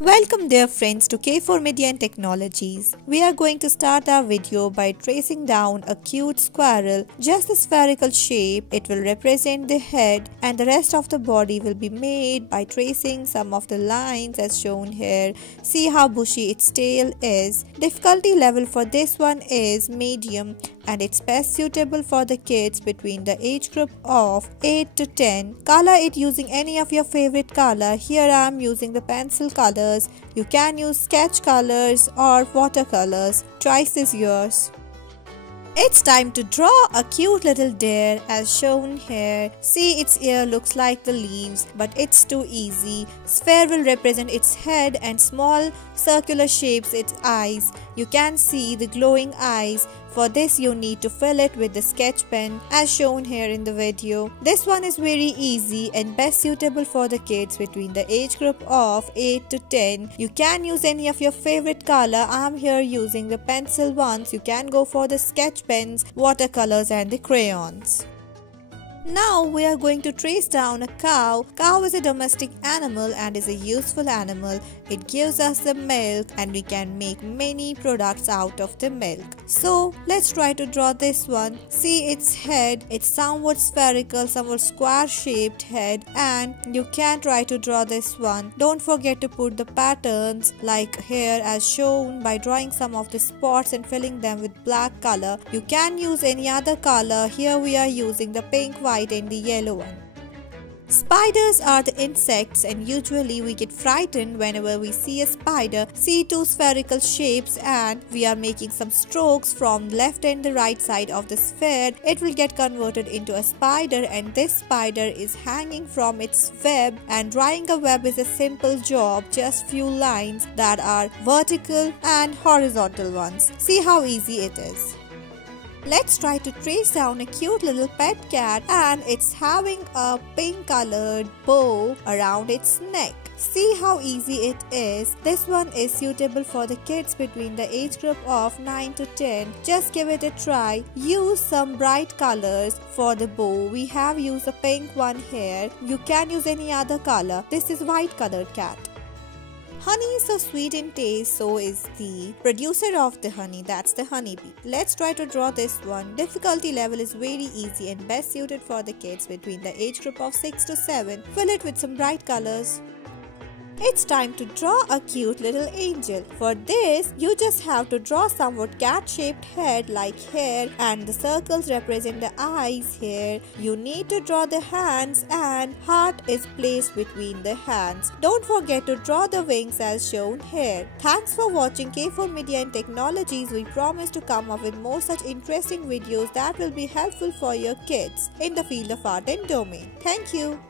Welcome dear friends to K4 Media and Technologies. We are going to start our video by tracing down a cute squirrel, just a spherical shape. It will represent the head and the rest of the body will be made by tracing some of the lines as shown here. See how bushy its tail is. Difficulty level for this one is medium and it's best suitable for the kids between the age group of 8 to 10. Color it using any of your favorite color. Here I am using the pencil colors. You can use sketch colors or watercolors. Choice is yours. It's time to draw a cute little deer as shown here. See, its ear looks like the leaves, but it's too easy. Sphere will represent its head and small circular shapes its eyes. You can see the glowing eyes. For this you need to fill it with the sketch pen as shown here in the video. This one is very easy and best suitable for the kids between the age group of 8 to 10. You can use any of your favorite color. I am here using the pencil ones. You can go for the sketch pens, watercolors and the crayons. Now we are going to trace down a cow. Cow is a domestic animal and is a useful animal. It gives us the milk and we can make many products out of the milk. So let's try to draw this one. See its head. It's somewhat spherical, somewhat square shaped head, and you can try to draw this one. Don't forget to put the patterns like here as shown by drawing some of the spots and filling them with black color. You can use any other color. Here we are using the pink, white and the yellow one. Spiders are the insects and usually we get frightened whenever we see a spider. See two spherical shapes and we are making some strokes from left and the right side of the sphere. It will get converted into a spider and this spider is hanging from its web, and drawing a web is a simple job, just few lines that are vertical and horizontal ones. See how easy it is. Let's try to trace down a cute little pet cat and it's having a pink colored bow around its neck. See how easy it is. This one is suitable for the kids between the age group of 9 to 10. Just give it a try. Use some bright colors for the bow. We have used a pink one here. You can use any other color. This is white colored cat. Honey is so sweet in taste, so is the producer of the honey, that's the honeybee. Let's try to draw this one. Difficulty level is very easy and best suited for the kids between the age group of 6 to 7. Fill it with some bright colors. It's time to draw a cute little angel. For this, you just have to draw somewhat cat-shaped head like here, and the circles represent the eyes here. You need to draw the hands and heart is placed between the hands. Don't forget to draw the wings as shown here. Thanks for watching K4 Media and Technologies. We promise to come up with more such interesting videos that will be helpful for your kids in the field of art and domain. Thank you.